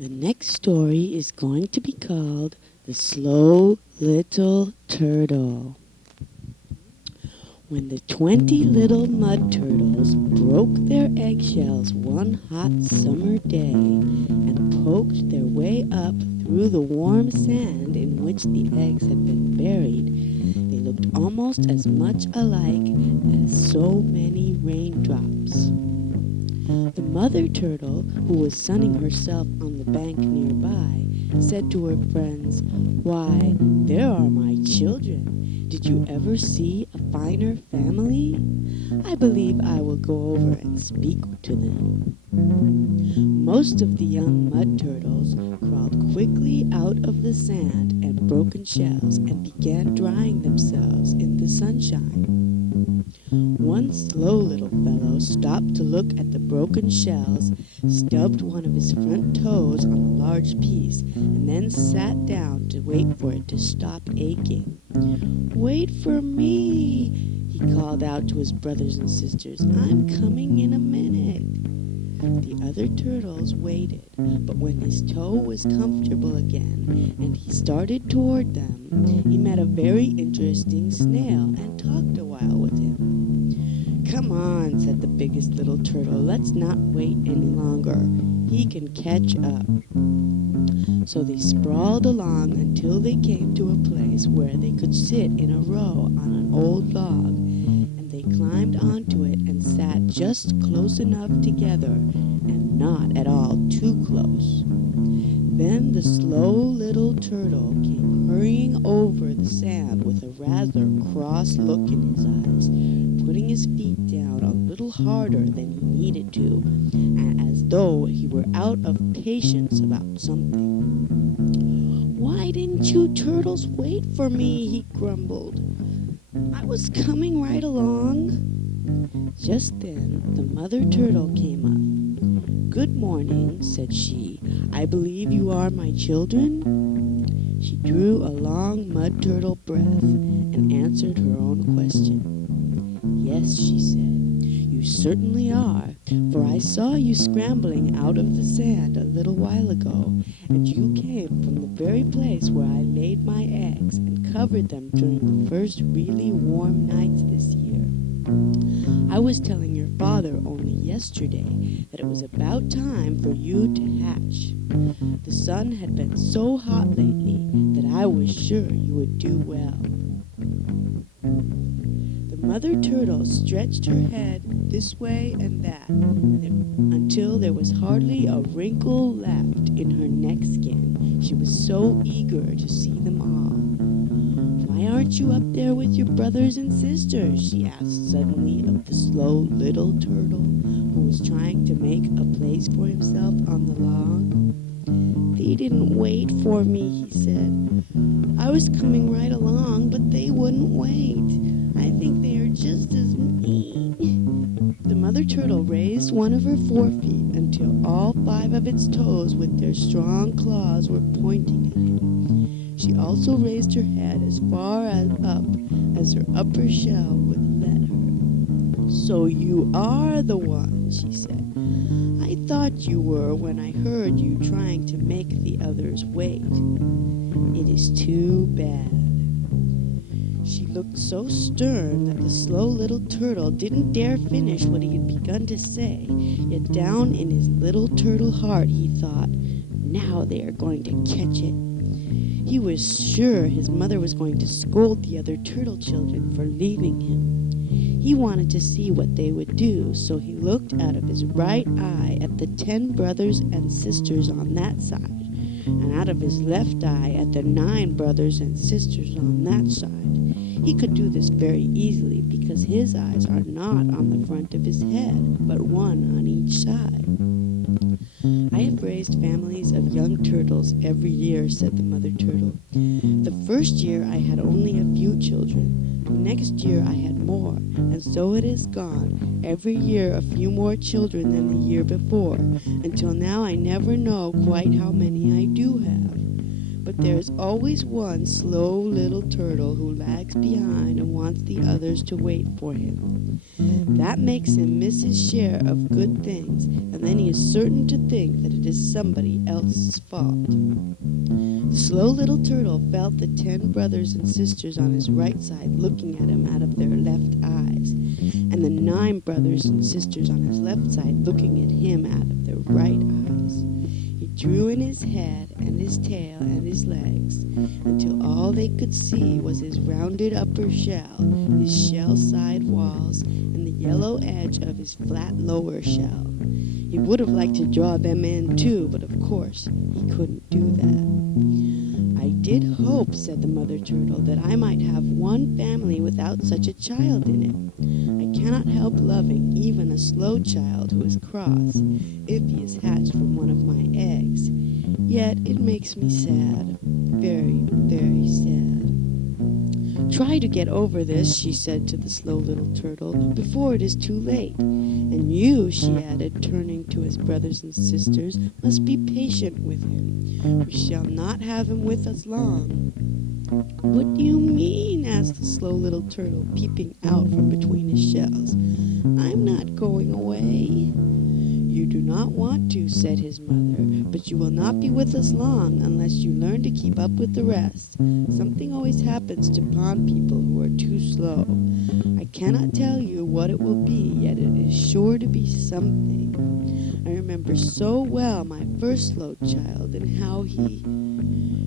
The next story is going to be called The Slow Little Turtle. When the 20 little mud turtles broke their eggshells one hot summer day and poked their way up through the warm sand in which the eggs had been buried, they looked almost as much alike as so many raindrops. The mother turtle, who was sunning herself on the bank nearby, said to her friends, "Why, there are my children. Did you ever see a finer family? I believe I will go over and speak to them." Most of the young mud turtles crawled quickly out of the sand and broken shells and began drying themselves in the sunshine. One slow little fellow stopped to look at the broken shells, stubbed one of his front toes on a large piece, and then sat down to wait for it to stop aching. "Wait for me," he called out to his brothers and sisters. "I'm coming in a minute." The other turtles waited, but when his toe was comfortable again and he started toward them, he met a very interesting snail and talked a while with him. "Come on," said the biggest little turtle, "let's not wait any longer. He can catch up." So they sprawled along until they came to a place where they could sit in a row on an old log, and they climbed onto it and sat just close enough together and not at all too close. Then the slow little turtle came hurrying over the sand with a rather cross look in his eyes, putting his feet down a little harder than he needed to, and as though he were out of patience about something. "Why didn't you turtles wait for me?" he grumbled. "I was coming right along." Just then the mother turtle came up. "Good morning," said she. "I believe you are my children?" She drew a long mud turtle breath and answered her own question. "Yes," she said, "you certainly are, for I saw you scrambling out of the sand a little while ago, and you came from the very place where I laid my eggs and covered them during the first really warm nights this year. I was telling your father only yesterday that it was about time for you to hatch. The sun had been so hot lately that I was sure you would do well." The mother turtle stretched her head this way and that until there was hardly a wrinkle left in her neck skin. She was so eager to see them all. "Why aren't you up there with your brothers and sisters?" she asked suddenly of the slow little turtle, who was trying to make a place for himself on the log. "They didn't wait for me," he said. "I was coming right along, but they wouldn't wait. I think they are just as mean." The mother turtle raised one of her forefeet until all 5 of its toes with their strong claws were pointing at him. She also raised her head as far up as her upper shell would let her. "So you are the one," she said. "I thought you were when I heard you trying to make the others wait. It is too bad." She looked so stern that the slow little turtle didn't dare finish what he had begun to say, yet down in his little turtle heart he thought, "Now they are going to catch it." He was sure his mother was going to scold the other turtle children for leaving him. He wanted to see what they would do, so he looked out of his right eye at the 10 brothers and sisters on that side, and out of his left eye at the 9 brothers and sisters on that side. He could do this very easily because his eyes are not on the front of his head, but one on each side. "I have raised families of young turtles every year," said the mother turtle. "The first year I had only a few children. The next year I had more, and so it has gone, every year a few more children than the year before, until now I never know quite how many I do have. But there is always one slow little turtle who lags behind and wants the others to wait for him. That makes him miss his share of good things, and then he is certain to think that it is somebody else's fault. The slow little turtle felt the 10 brothers and sisters on his right side looking at him out of their left eyes, and the 9 brothers and sisters on his left side looking at him out of their right eyes. He drew in his head and his tail and his legs until all they could see was his rounded upper shell, his shell side walls, and the yellow edge of his flat lower shell. He would have liked to draw them in too, but of course he couldn't do that. "I did hope," said the mother turtle, "that I might have one family without such a child in it. I cannot help loving even a slow child who is cross, if he is hatched from one of my eggs. Yet it makes me sad, very, very sad." "Try to get over this," she said to the slow little turtle, "before it is too late. And you," she added, turning to his brothers and sisters, "must be patient with him. We shall not have him with us long." "What do you mean?" asked the slow little turtle, peeping out from between his shells. "I'm not going away." "You do not want to," said his mother, "but you will not be with us long unless you learn to keep up with the rest. Something always happens to pond people who are too slow. I cannot tell you what it will be, yet it is sure to be something. I remember so well my first slow child and how he—"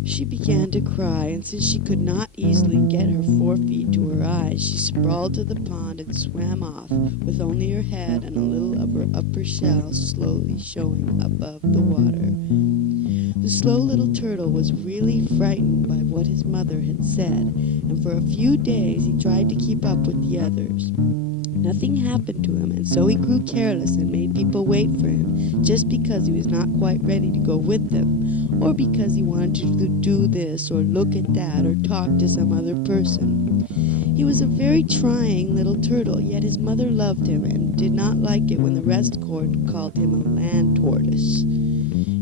She began to cry, and since she could not easily get her 4 feet to her eyes, she sprawled to the pond and swam off, with only her head and a little of her upper shell slowly showing above the water. The slow little turtle was really frightened by what his mother had said, and for a few days he tried to keep up with the others. Nothing happened to him, and so he grew careless and made people wait for him, just because he was not quite ready to go with them, or because he wanted to do this or look at that or talk to some other person. He was a very trying little turtle, yet his mother loved him and did not like it when the rest called him a land tortoise.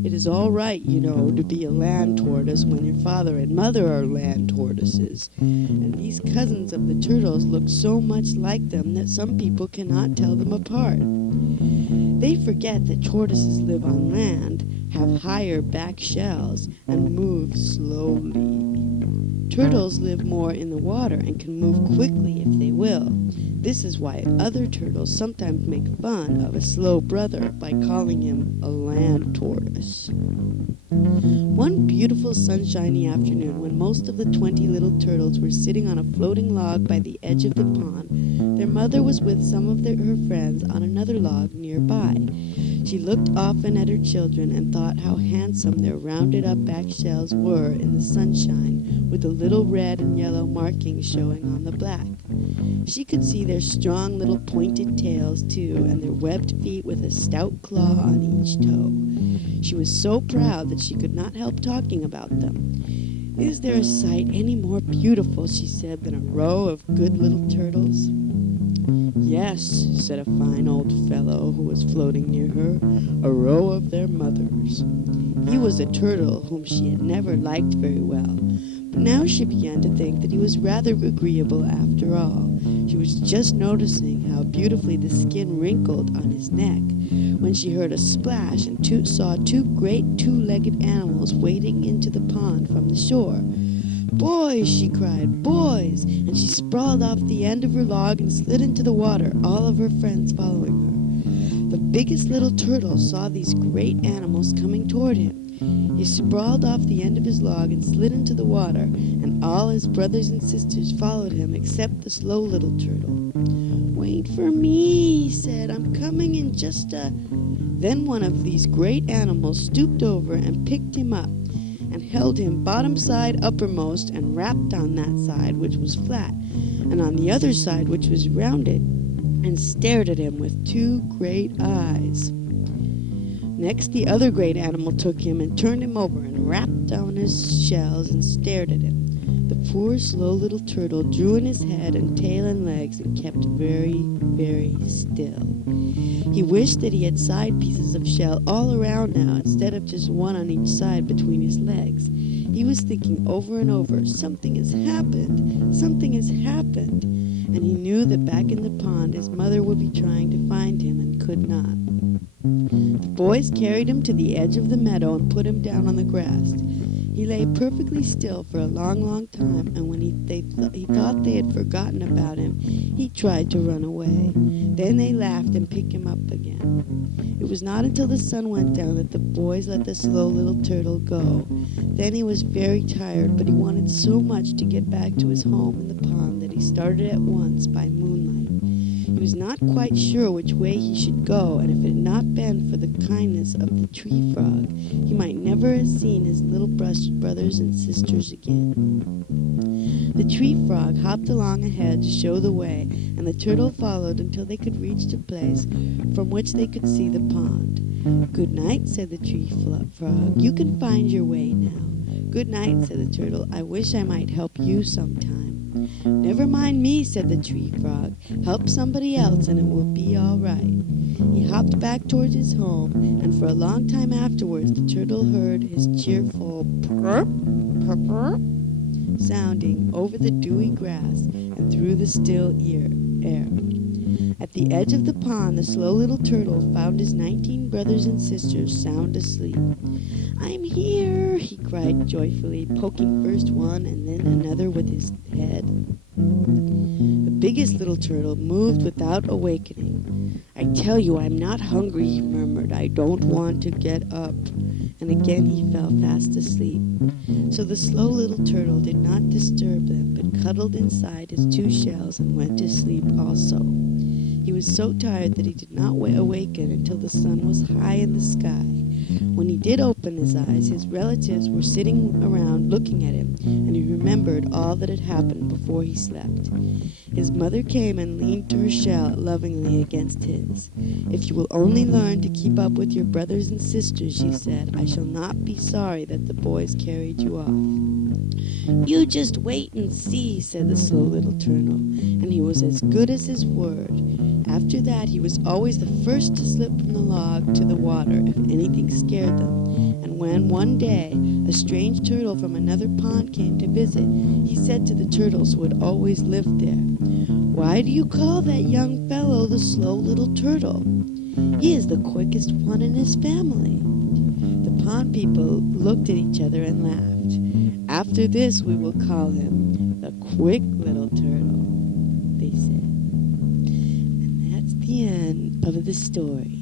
It is all right, you know, to be a land tortoise when your father and mother are land tortoises, and these cousins of the turtles look so much like them that some people cannot tell them apart. They forget that tortoises live on land, have higher back shells, and move slowly. Turtles live more in the water and can move quickly if they will. This is why other turtles sometimes make fun of a slow brother by calling him a land tortoise. One beautiful sunshiny afternoon, when most of the 20 little turtles were sitting on a floating log by the edge of the pond, their mother was with some of her friends on another log nearby. She looked often at her children and thought how handsome their rounded up back shells were in the sunshine, with the little red and yellow markings showing on the black. She could see their strong little pointed tails too, and their webbed feet with a stout claw on each toe. She was so proud that she could not help talking about them. "Is there a sight any more beautiful," she said, "than a row of good little turtles?" "Yes," said a fine old fellow who was floating near her, "a row of their mothers." He was a turtle whom she had never liked very well, but now she began to think that he was rather agreeable after all. She was just noticing how beautifully the skin wrinkled on his neck when she heard a splash and saw 2 great 2-legged animals wading into the pond from the shore. "Boys!" she cried, "boys!" and she sprawled off the end of her log and slid into the water, all of her friends following her. The biggest little turtle saw these great animals coming toward him. He sprawled off the end of his log and slid into the water, and all his brothers and sisters followed him except the slow little turtle. "Wait for me," he said. "I'm coming in just a—" Then one of these great animals stooped over and picked him up and held him bottom side uppermost and rapped on that side which was flat and on the other side which was rounded and stared at him with 2 great eyes. Next the other great animal took him and turned him over and rapped on his shells and stared at him. The poor, slow little turtle drew in his head and tail and legs and kept very, very still. He wished that he had side pieces of shell all around now instead of just one on each side between his legs. He was thinking over and over, something has happened, something has happened. And he knew that back in the pond his mother would be trying to find him and could not. The boys carried him to the edge of the meadow and put him down on the grass. He lay perfectly still for a long, long time, and when he thought they had forgotten about him, he tried to run away. Then they laughed and picked him up again. It was not until the sun went down that the boys let the slow little turtle go. Then he was very tired, but he wanted so much to get back to his home in the pond that he started at once by moonlight. He was not quite sure which way he should go, and if it had not been for the kindness of the tree frog, he might never have seen his little brothers and sisters again. The tree frog hopped along ahead to show the way, and the turtle followed until they could reach a place from which they could see the pond. "Good night," said the tree frog. "You can find your way now." "Good night," said the turtle. "I wish I might help you sometime." "Never mind me," said the tree frog. "Help somebody else and it will be all right." He hopped back towards his home, and for a long time afterwards the turtle heard his cheerful purr, purr, purr, sounding over the dewy grass and through the still air. At the edge of the pond, the slow little turtle found his 19 brothers and sisters sound asleep. "I'm here," he cried joyfully, poking first one and then another with his head. The biggest little turtle moved without awakening. "I tell you I'm not hungry," he murmured. "I don't want to get up." And again he fell fast asleep. So the slow little turtle did not disturb them, but cuddled inside his 2 shells and went to sleep also. He was so tired that he did not awaken until the sun was high in the sky. When he did open his eyes, his relatives were sitting around looking at him, and he remembered all that had happened before he slept. His mother came and leaned her shell lovingly against his. "If you will only learn to keep up with your brothers and sisters," she said, "I shall not be sorry that the boys carried you off." "You just wait and see," said the slow little turtle, and he was as good as his word. After that he was always the first to slip from the log to the water if anything scared them, and when one day a strange turtle from another pond came to visit, he said to the turtles who had always lived there, "Why do you call that young fellow the slow little turtle? He is the quickest one in his family." The pond people looked at each other and laughed. "After this we will call him the quick little turtle," they said. And that's the end of the story.